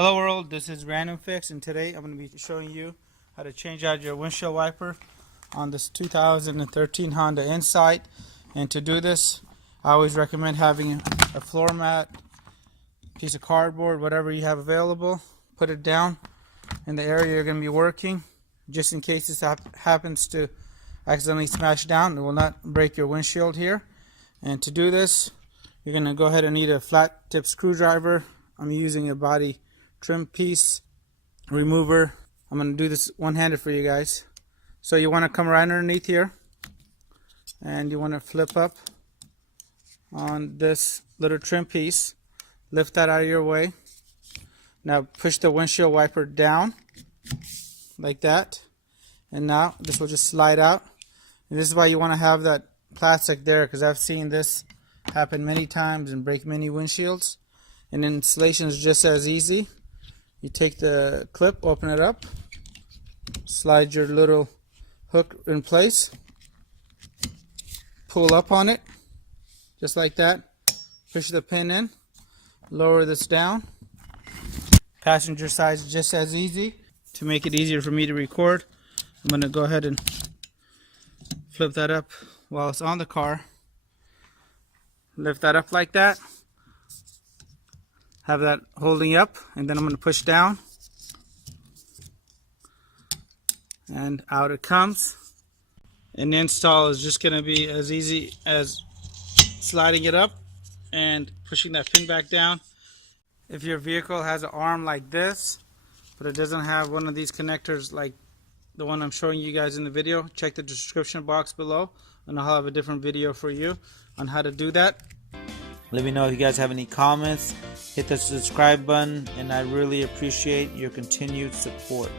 Hello world, this is RandomFIX, and today I'm going to be showing you how to change out your windshield wiper on this 2013 Honda Insight. And to do this, I always recommend having a floor mat, piece of cardboard, whatever you have available. Put it down in the area you're going to be working, just in case this happens to accidentally smash down. It will not break your windshield here. And to do this, you're going to go ahead and need a flat tip screwdriver. I'm using a body trim piece remover. I'm going to do this one-handed for you guys. So you want to come right underneath here and you want to flip up on this little trim piece. Lift that out of your way. Now push the windshield wiper down like that, and now this will just slide out. And this is why you want to have that plastic there, because I've seen this happen many times and break many windshields. And installation is just as easy. You take the clip, open it up, slide your little hook in place, pull up on it just like that, push the pin in, lower this down. Passenger side is just as easy. To make it easier for me to record, I'm going to go ahead and flip that up while it's on the car. Lift that up like that. Have that holding up, and then I'm going to push down, and out it comes. And the install is just going to be as easy as sliding it up and pushing that pin back down. If your vehicle has an arm like this, but it doesn't have one of these connectors like the one I'm showing you guys in the video, check the description box below, and I'll have a different video for you on how to do that. Let me know if you guys have any comments. Hit the subscribe button, and I really appreciate your continued support.